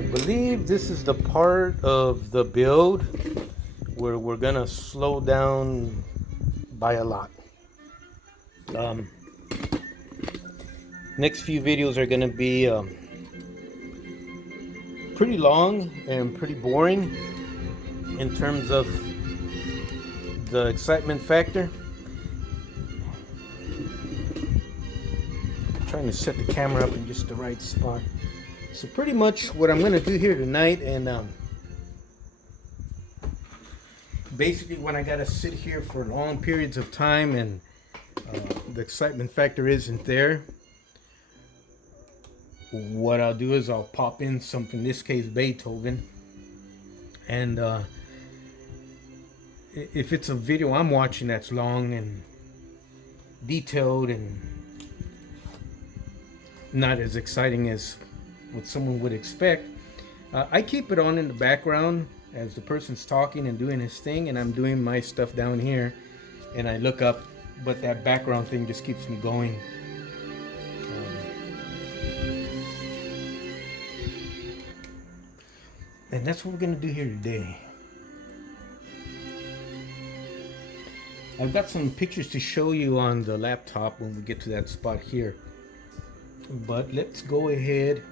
I believe this is the part of the build where we're gonna slow down by a lot. Next few videos are gonna be pretty long and pretty boring in terms of the excitement factor. I'm trying to set the camera up in just the right spot. So pretty much what I'm gonna do here tonight, and basically when I gotta sit here for long periods of time and the excitement factor isn't there, what I'll do is I'll pop in something, in this case Beethoven, and if it's a video I'm watching that's long and detailed and not as exciting as what someone would expect, I keep it on in the background as the person's talking and doing his thing, and I'm doing my stuff down here, and I look up, but that background thing just keeps me going. And that's what we're gonna do here today. I've got some pictures to show you on the laptop when we get to that spot here, but let's go ahead.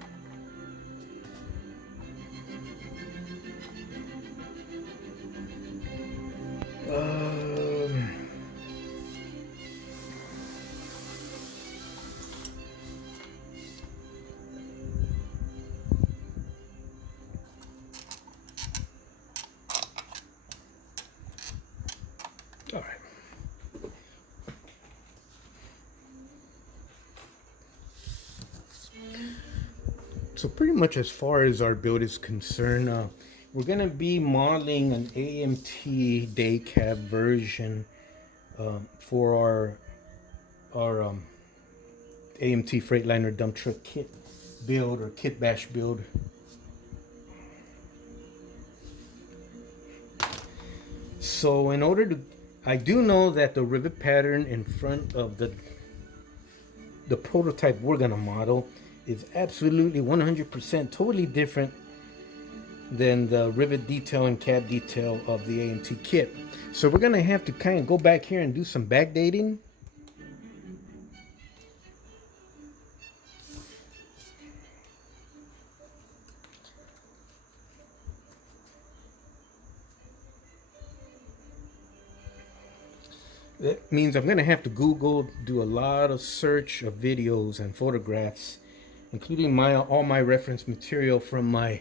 All right. So pretty much as far as our build is concerned, we're going to be modeling an AMT day cab version for our AMT Freightliner dump truck kit build, or kit bash build. So in order to, I do know that the rivet pattern in front of the prototype we're going to model is absolutely 100% totally different than the rivet detail and cab detail of the AMT kit. So we're going to have to kind of go back here and do some backdating. That means I'm going to have to Google, do a lot of search of videos and photographs, including all my reference material from my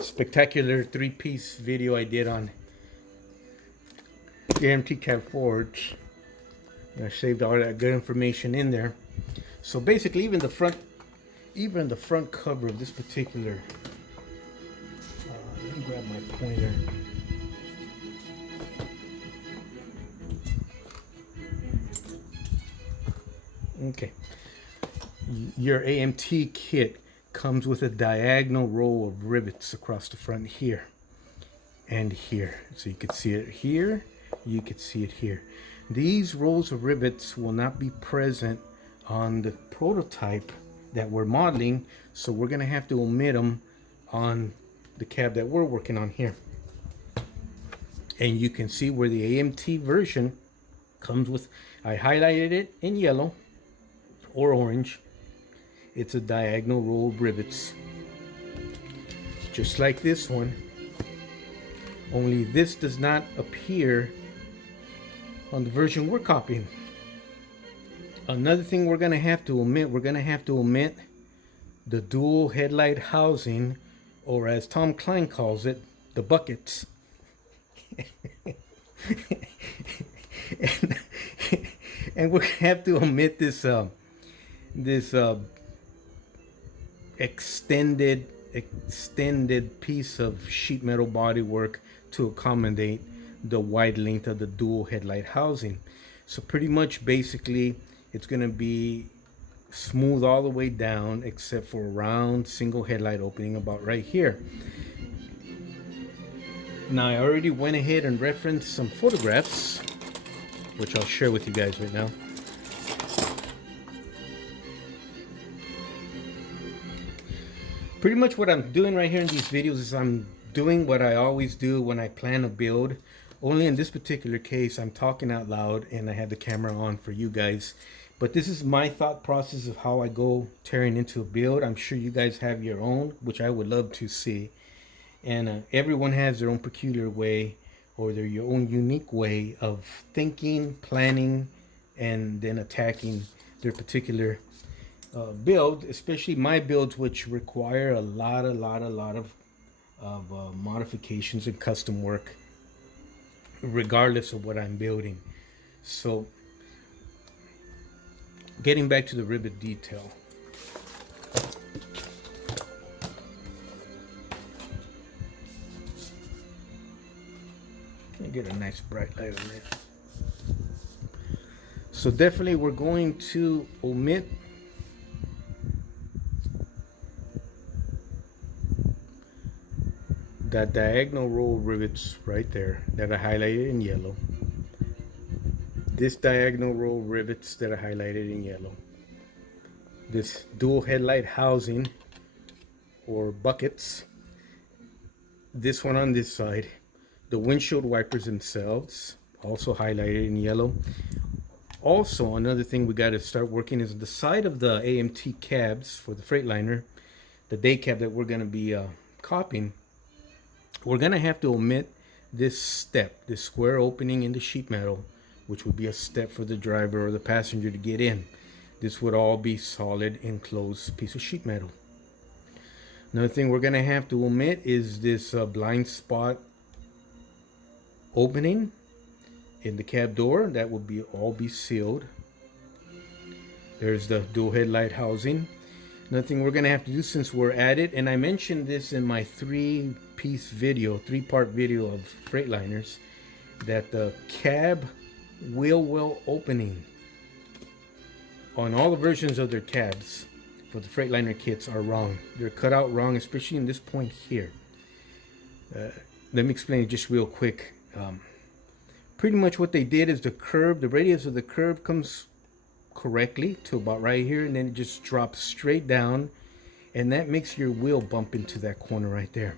spectacular 3-piece video I did on AMT Cab Forge. I saved all that good information in there. So basically, even the front cover of this particular, let me grab my pointer. Okay, your AMT kit comes with a diagonal row of rivets across the front here and here. So you can see it here, you can see it here. These rows of rivets will not be present on the prototype that we're modeling, so we're going to have to omit them on the cab that we're working on here. And you can see where the AMT version comes with, I highlighted it in yellow or orange. It's a diagonal row of rivets, just like this one, only this does not appear on the version we're copying. Another thing we're going to have to omit, the dual headlight housing, or as Tom Klein calls it, the buckets. and we're going to have to omit this extended piece of sheet metal bodywork to accommodate the wide length of the dual headlight housing. So pretty much basically it's going to be smooth all the way down except for a round single headlight opening about right here. Now I already went ahead and referenced some photographs, which I'll share with you guys right now. Pretty much what I'm doing right here in these videos is I'm doing what I always do when I plan a build. Only in this particular case, I'm talking out loud and I have the camera on for you guys. But this is my thought process of how I go tearing into a build. I'm sure you guys have your own, which I would love to see. And everyone has their own peculiar way or their own unique way of thinking, planning, and then attacking their particular build, especially my builds, which require a lot of modifications and custom work, regardless of what I'm building. So, getting back to the rivet detail. Let me get a nice bright light on it. So definitely we're going to omit that diagonal row of rivets right there that are highlighted in yellow. This diagonal row of rivets that are highlighted in yellow. This dual headlight housing or buckets. This one on this side. The windshield wipers themselves, also highlighted in yellow. Also, another thing we got to start working is the side of the AMT cabs for the Freightliner, the day cab that we're going to be copying. We're going to have to omit this step, this square opening in the sheet metal, which would be a step for the driver or the passenger to get in. This would all be solid enclosed piece of sheet metal. Another thing we're going to have to omit is this blind spot opening in the cab door. That will all be sealed. There's the dual headlight housing. Another thing we're going to have to do since we're at it, and I mentioned this in my three-part video of Freightliners, that the cab wheel well opening on all the versions of their cabs for the Freightliner kits are wrong. They're cut out wrong, especially in this point here. Let me explain it just real quick. Pretty much what they did is the radius of the curve comes correctly to about right here, and then it just drops straight down, and that makes your wheel bump into that corner right there.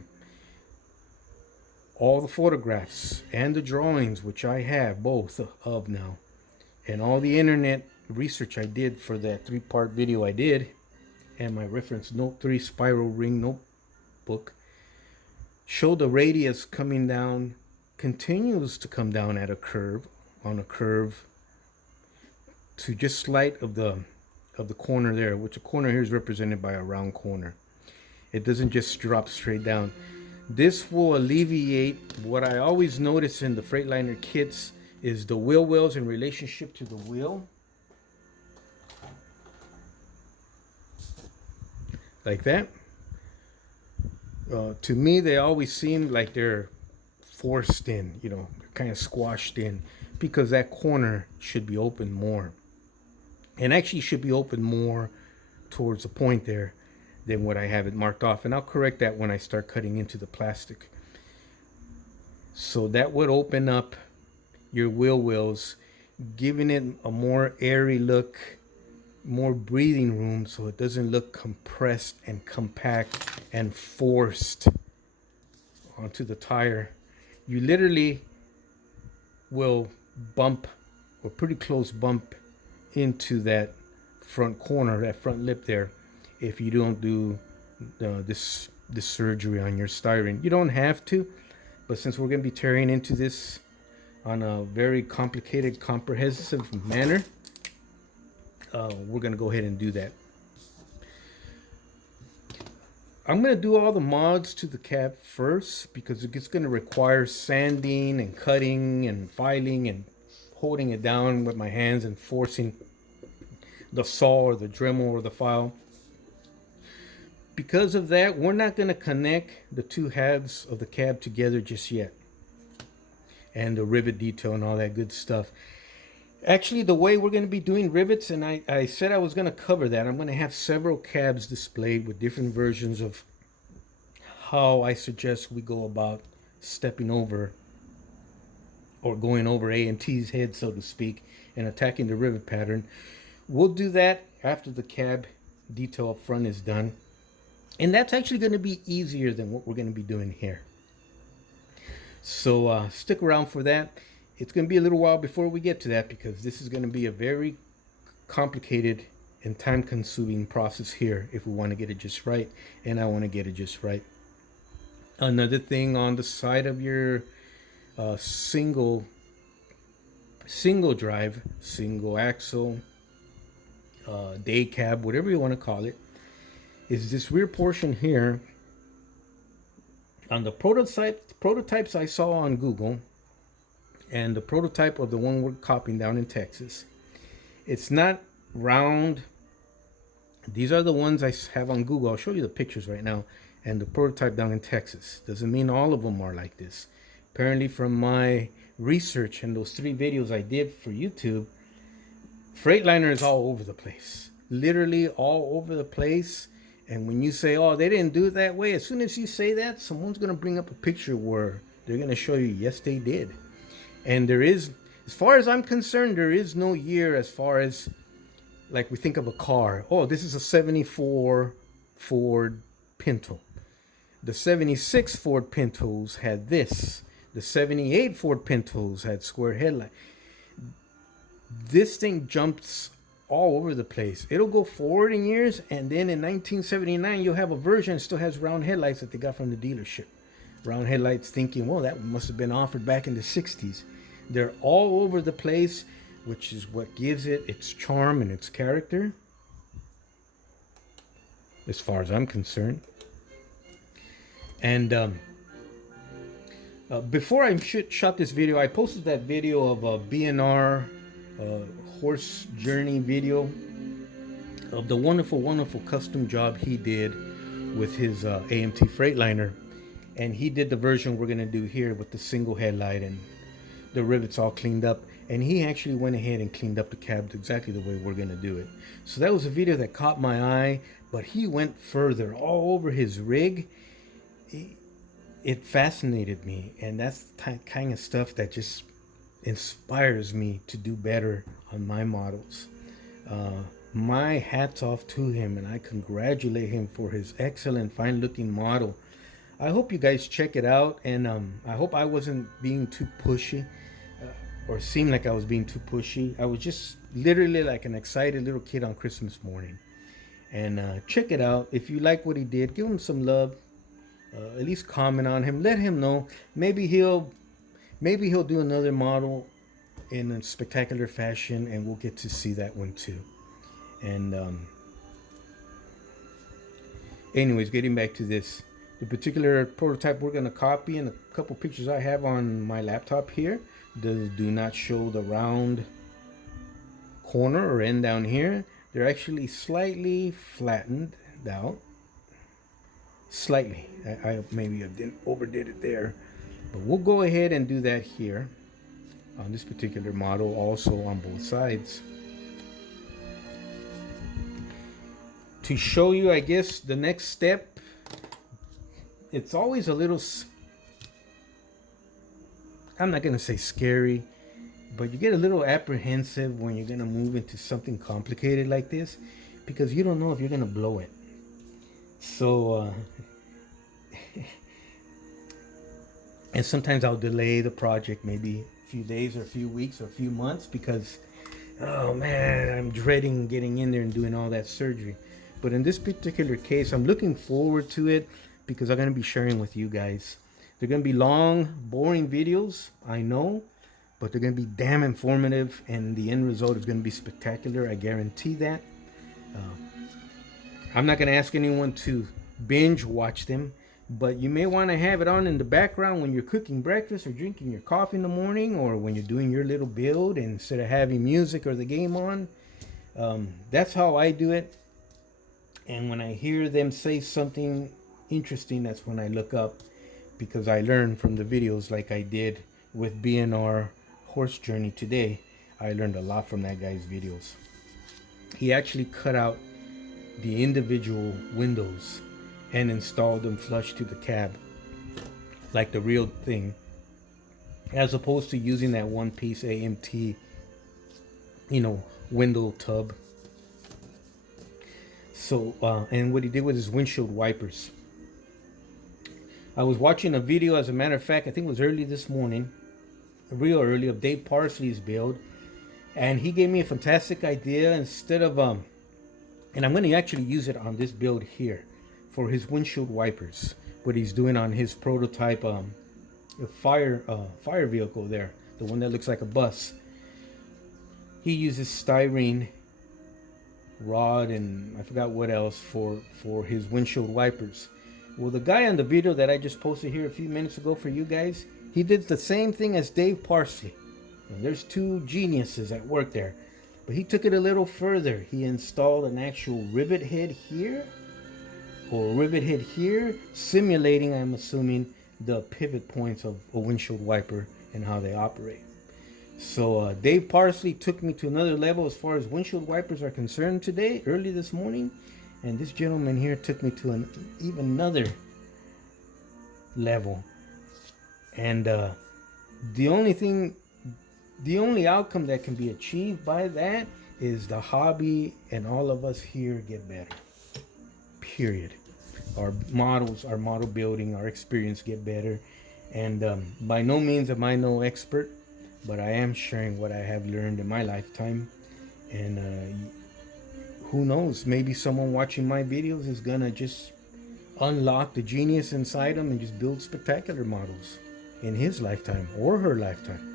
All the photographs and the drawings, which I have both of now, and all the internet research I did for that three-part video I did, and my reference Note 3 spiral ring notebook, show the radius coming down, continues to come down at a curve, to just slight of the corner there, which the corner here is represented by a round corner. It doesn't just drop straight down. This will alleviate what I always notice in the Freightliner kits is the wheel wells in relationship to the wheel. Like that. To me, they always seem like they're forced in, kind of squashed in, because that corner should be open more. And actually should be open more towards the point there than what I have it marked off. And I'll correct that when I start cutting into the plastic. So that would open up your wheel wells, giving it a more airy look, more breathing room, so it doesn't look compressed and compact and forced onto the tire. You literally will bump, or pretty close bump, into that front corner, that front lip there, if you don't do this surgery on your styrene. You don't have to, but since we're going to be tearing into this on a very complicated, comprehensive manner, we're going to go ahead and do that. I'm going to do all the mods to the cab first, because it's going to require sanding and cutting and filing and holding it down with my hands and forcing the saw or the Dremel or the file. Because of that, we're not going to connect the two halves of the cab together just yet, and the rivet detail and all that good stuff. Actually, the way we're going to be doing rivets, and I said I was going to cover that, I'm going to have several cabs displayed with different versions of how I suggest we go about stepping over or going over AMT's head, so to speak, and attacking the rivet pattern. We'll do that after the cab detail up front is done. And that's actually going to be easier than what we're going to be doing here. So stick around for that. It's going to be a little while before we get to that, because this is going to be a very complicated and time-consuming process here if we want to get it just right, and I want to get it just right. Another thing, on the side of your single drive, single axle, day cab, whatever you want to call it, is this rear portion here. On the prototypes I saw on Google, and the prototype of the one we're copying down in Texas, it's not round. These are the ones I have on Google. I'll show you the pictures right now. And the prototype down in Texas. Doesn't mean all of them are like this. Apparently, from my research and those 3 videos I did for YouTube, Freightliner is all over the place. Literally all over the place. And when you say, oh, they didn't do it that way, as soon as you say that, someone's going to bring up a picture where they're going to show you, yes, they did. And there is, as far as I'm concerned, there is no year as far as, like we think of a car. Oh, this is a 74 Ford Pinto. The 76 Ford Pintos had this. The 78 Ford Pintos had square headlight. This thing jumps all over the place. It'll go forward in years, and then in 1979, you'll have a version that still has round headlights that they got from the dealership. Round headlights, thinking, well, that must have been offered back in the 60s. They're all over the place, which is what gives it its charm and its character, as far as I'm concerned. And before I shot this video, I posted that video of a B&R horse journey video of the wonderful custom job he did with his AMT Freightliner. And he did the version we're going to do here with the single headlight and the rivets all cleaned up. And he actually went ahead and cleaned up the cab exactly the way we're going to do it. So that was a video that caught my eye, but he went further all over his rig. It fascinated me, and that's the kind of stuff that just inspires me to do better on my models. My hat's off to him, and I congratulate him for his excellent, fine-looking model. I hope you guys check it out, and I hope I wasn't being too pushy, or seemed like I was being too pushy. I was just literally like an excited little kid on Christmas morning. And check it out. If you like what he did, give him some love. At least comment on him. Let him know. Maybe he'll do another model in a spectacular fashion, and we'll get to see that one too. And anyways, getting back to this, the particular prototype we're going to copy, and a couple pictures I have on my laptop here, do not show the round corner or end down here. They're actually slightly flattened out. Slightly. I maybe overdid it there, but we'll go ahead and do that here on this particular model, also on both sides, to show you, I guess, the next step. It's always a little, I'm not gonna say scary, but you get a little apprehensive when you're gonna move into something complicated like this, because you don't know if you're gonna blow it. So and sometimes I'll delay the project maybe a few days or a few weeks or a few months, because oh man, I'm dreading getting in there and doing all that surgery. But in this particular case, I'm looking forward to it, because I'm going to be sharing with you guys. They're going to be long, boring videos, I know, but they're going to be damn informative, and the end result is going to be spectacular. I guarantee that. I'm not going to ask anyone to binge watch them, but you may want to have it on in the background when you're cooking breakfast or drinking your coffee in the morning, or when you're doing your little build, and instead of having music or the game on. That's how I do it. And when I hear them say something interesting, that's when I look up, because I learned from the videos like I did with B&R Horse Journey today. I learned a lot from that guy's videos. He actually cut out the individual windows and installed them flush to the cab like the real thing, as opposed to using that one piece AMT, window tub. So, and what he did with his windshield wipers. I was watching a video, as a matter of fact, I think it was early this morning, real early, of Dave Parsley's build. And he gave me a fantastic idea. Instead of, and I'm going to actually use it on this build here for his windshield wipers. What he's doing on his prototype fire vehicle there, the one that looks like a bus. He uses styrene rod and I forgot what else for his windshield wipers. Well, the guy on the video that I just posted here a few minutes ago for you guys, he did the same thing as Dave Parsley. And there's two geniuses at work there, but he took it a little further. He installed an actual rivet head here, or rivet head here, simulating, I'm assuming, the pivot points of a windshield wiper and how they operate. So Dave Parsley took me to another level as far as windshield wipers are concerned today, early this morning. And this gentleman here took me to an even another level. And the only outcome that can be achieved by that is the hobby and all of us here get better. Period. Our model building, our experience get better. And by no means am I no expert, but I am sharing what I have learned in my lifetime. And who knows, maybe someone watching my videos is gonna just unlock the genius inside them and just build spectacular models in his lifetime or her lifetime.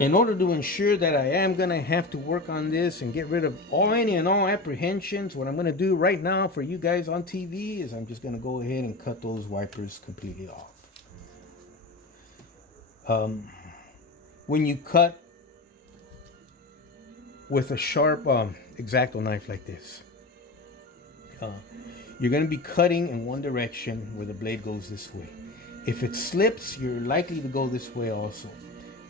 In order to ensure that I am gonna have to work on this and get rid of any and all apprehensions, what I'm gonna do right now for you guys on TV is I'm just gonna go ahead and cut those wipers completely off. When you cut with a sharp X-Acto knife like this, you're going to be cutting in one direction where the blade goes this way. If it slips, you're likely to go this way also.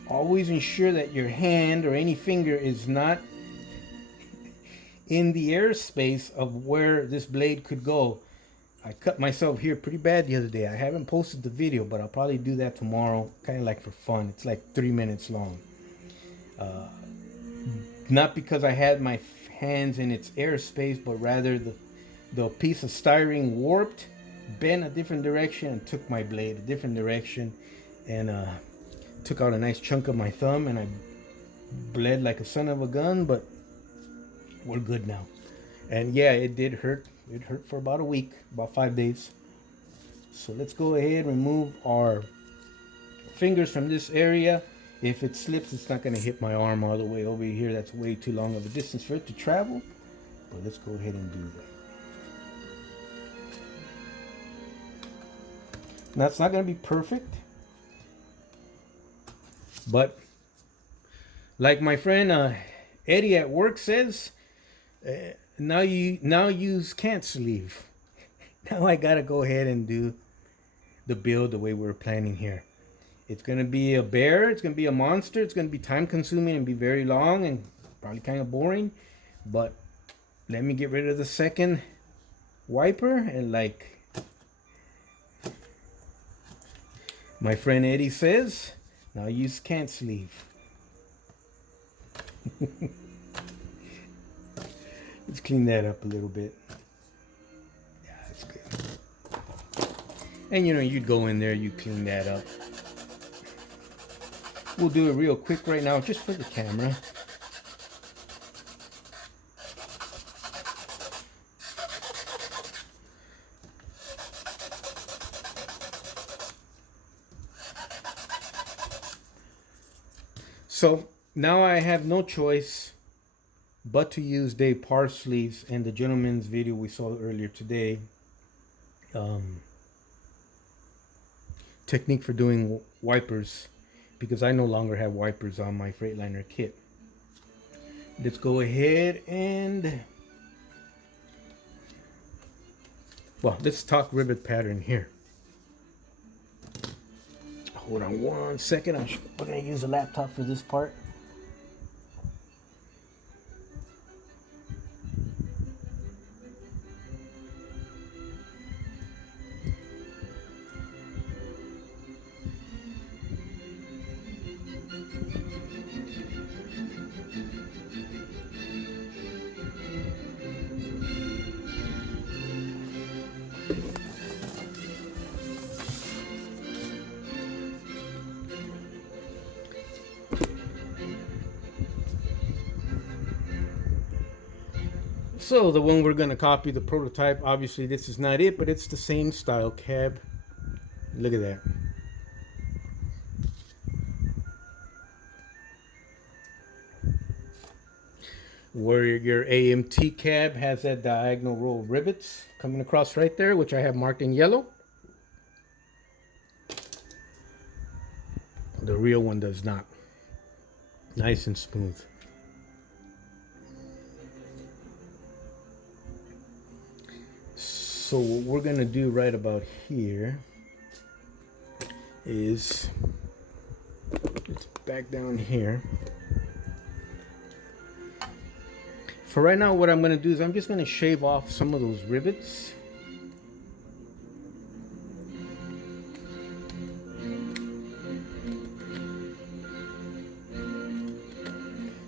Always ensure that your hand or any finger is not in the airspace of where this blade could go. I cut myself here pretty bad the other day. I haven't posted the video, but I'll probably do that tomorrow, kind of like for fun. It's like 3 minutes long. Not because I had my hands in its airspace, but rather the piece of styrene warped, bent a different direction, and took my blade a different direction, and took out a nice chunk of my thumb, and I bled like a son of a gun, but we're good now. And yeah, it did hurt. It hurt for about a week, about 5 days. So let's go ahead and remove our fingers from this area. If it slips, it's not going to hit my arm all the way over here. That's way too long of a distance for it to travel. But let's go ahead and do that. Now, it's not going to be perfect. But like my friend Eddie at work says, now you can't sleeve. Now I got to go ahead and do the build the way we're planning here. It's going to be a bear. It's going to be a monster. It's going to be time consuming and be very long and probably kind of boring. But let me get rid of the second wiper. And like my friend Eddie says, now you can't sleeve. Let's clean that up a little bit. Yeah, that's good. And you know, you'd go in there, you clean that up. We'll do it real quick right now, just for the camera. So now I have no choice but to use Dave Parsley's and the gentleman's video we saw earlier today. Technique for doing wipers, because I no longer have wipers on my Freightliner kit. Let's go ahead and, well, let's talk rivet pattern here. Hold on one second. We're going to use a laptop for this part. So the one we're going to copy, the prototype, obviously this is not it, but it's the same style cab. Look at that. Where your AMT cab has that diagonal row of rivets coming across right there, which I have marked in yellow. The real one does not. Nice and smooth. So what we're gonna do right about here is, it's back down here. For right now, what I'm gonna do is I'm just gonna shave off some of those rivets.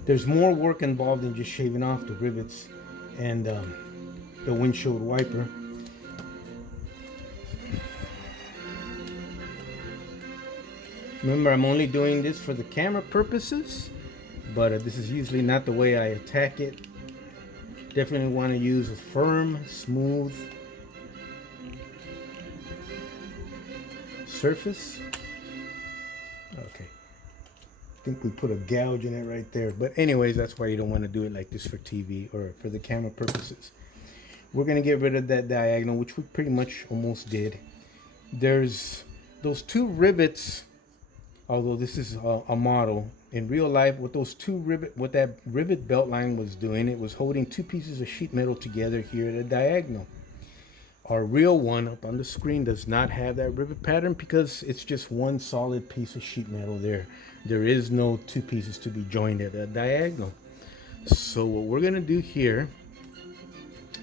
There's more work involved in just shaving off the rivets and the windshield wiper. Remember, I'm only doing this for the camera purposes, but this is usually not the way I attack it. Definitely want to use a firm, smooth surface. Okay. I think we put a gouge in it right there. But anyways, that's why you don't want to do it like this for TV or for the camera purposes. We're going to get rid of that diagonal, which we pretty much almost did. There's those two rivets, although this is a model. In real life, what that rivet belt line was doing, it was holding two pieces of sheet metal together here at a diagonal. Our real one up on the screen does not have that rivet pattern because it's just one solid piece of sheet metal there. There is no two pieces to be joined at a diagonal. So what we're gonna do here,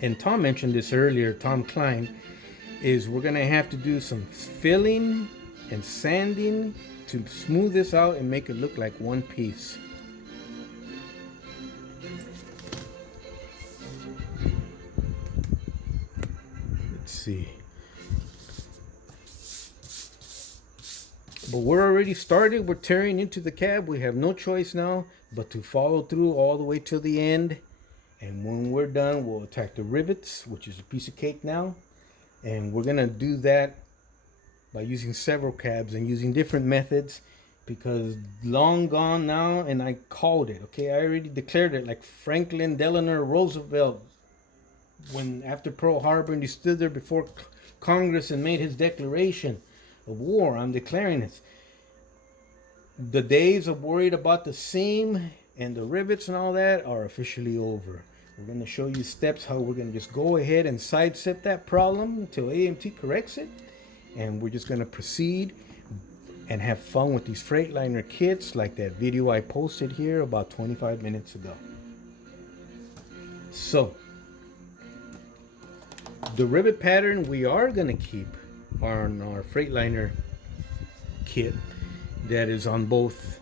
and Tom mentioned this earlier, Tom Klein, is we're gonna have to do some filling and sanding to smooth this out and make it look like one piece. Let's see. But we're already started. We're tearing into the cab. We have no choice now but to follow through all the way till the end. And when we're done, we'll attack the rivets, which is a piece of cake now. And we're gonna do that by using several cabs and using different methods, because long gone now, and I called it, okay? I already declared it, like Franklin Delano Roosevelt, when after Pearl Harbor and he stood there before Congress and made his declaration of war. I'm declaring this. The days of worried about the seam and the rivets and all that are officially over. We're going to show you steps how we're going to just go ahead and sidestep that problem until AMT corrects it. And we're just going to proceed and have fun with these Freightliner kits like that video I posted here about 25 minutes ago. So, the rivet pattern we are going to keep on our Freightliner kit that is on both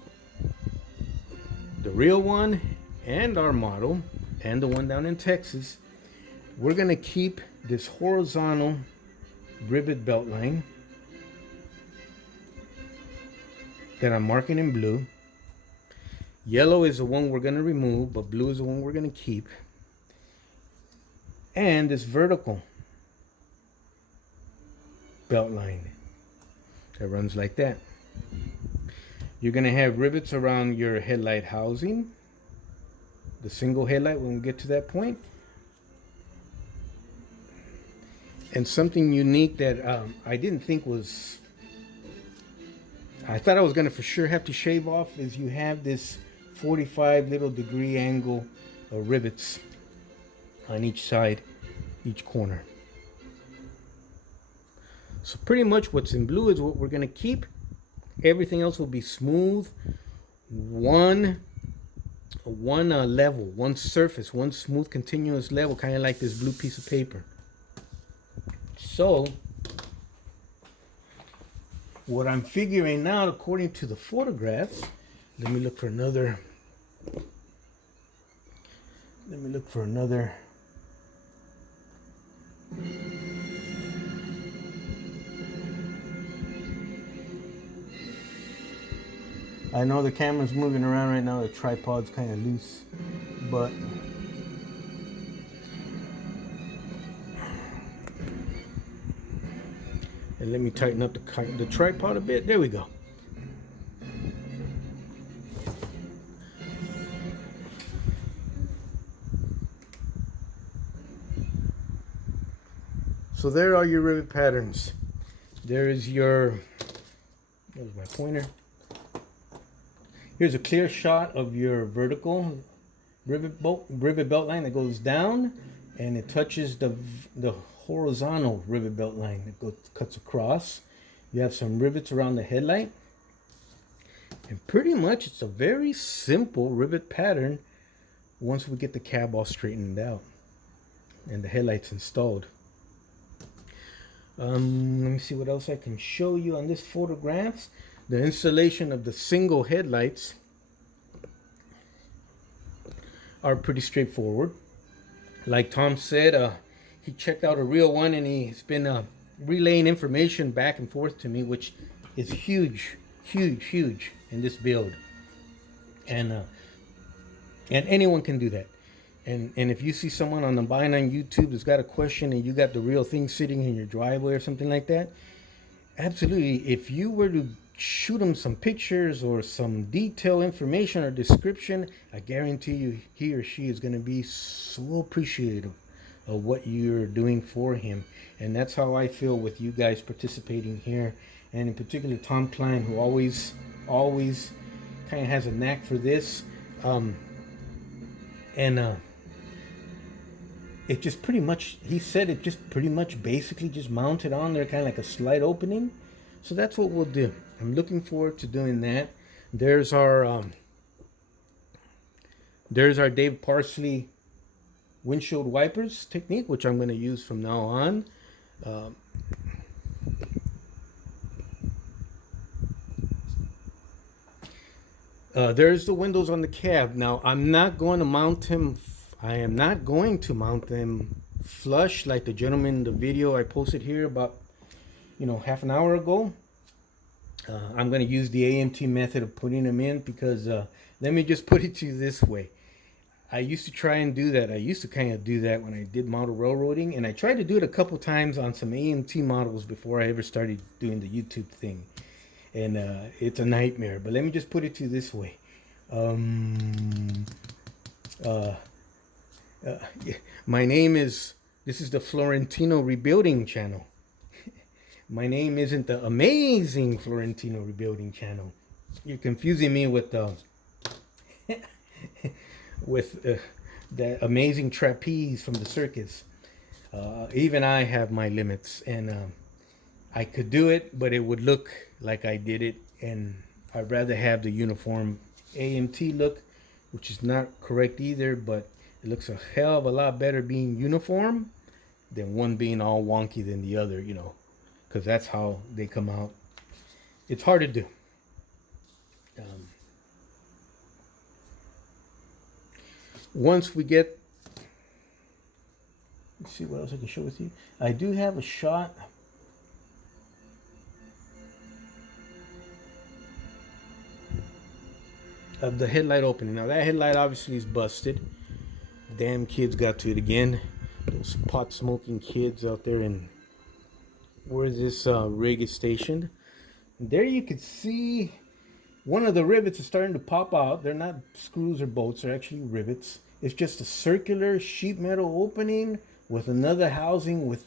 the real one and our model and the one down in Texas. We're going to keep this horizontal rivet belt line that I'm marking in blue. Yellow is the one we're going to remove, but blue is the one we're going to keep. And this vertical belt line that runs like that. You're going to have rivets around your headlight housing, the single headlight when we get to that point. And something unique that I didn't think was, I thought I was going to for sure have to shave off, is you have this 45 little degree angle of rivets on each side, each corner. So pretty much what's in blue is what we're going to keep. Everything else will be smooth, one level, one surface, one smooth continuous level, kind of like this blue piece of paper. So what I'm figuring out, according to the photographs, let me look for another I know the camera's moving around right now, the tripod's kind of loose, but and let me tighten up the tripod a bit. There we go. So there are your rivet patterns. There is your, there's my pointer. Here's a clear shot of your vertical rivet belt line that goes down, and it touches the horizontal rivet belt line that cuts across. You have some rivets around the headlight, and pretty much it's a very simple rivet pattern once we get the cab all straightened out and the headlights installed. Let me see what else I can show you on this photographs. The installation of the single headlights are pretty straightforward. Like Tom said, he checked out a real one, and he's been relaying information back and forth to me, which is huge in this build. And anyone can do that. And if you see someone on YouTube that's got a question and you got the real thing sitting in your driveway or something like that, absolutely, if you were to shoot them some pictures or some detailed information or description, I guarantee you he or she is going to be so appreciative of what you're doing for him. And that's how I feel with you guys participating here, and in particular Tom Klein, who always kind of has a knack for this. It just pretty much, he said it just pretty much basically just mounted on there, kind of like a slight opening. So that's what we'll do. I'm looking forward to doing that. There's our Dave Parsley windshield wipers technique, which I'm going to use from now on. There's the windows on the cab. Now I'm not going to mount him. I am not going to mount them flush like the gentleman in the video I posted here about half an hour ago. I'm going to use the AMT method of putting them in, because let me just put it to you this way. I used to try and do that. I used to kind of do that when I did model railroading, and I tried to do it a couple times on some AMT models before I ever started doing the YouTube thing. And it's a nightmare. But let me just put it to you this way. My name is, this is the Florentino Rebuilding Channel. My name isn't the Amazing Florentino Rebuilding Channel. You're confusing me with the amazing trapeze from the circus. Even I have my limits, and I could do it, but it would look like I did it, and I'd rather have the uniform AMT look, which is not correct either, but it looks a hell of a lot better being uniform than one being all wonky than the other, because that's how they come out. It's hard to do. Once we get, let's see what else I can show with you. I do have a shot of the headlight opening. Now that headlight obviously is busted. Damn kids got to it again. Those pot smoking kids out there in where this rig is stationed. And there you can see one of the rivets is starting to pop out. They're not screws or bolts, they're actually rivets. It's just a circular sheet metal opening with another housing with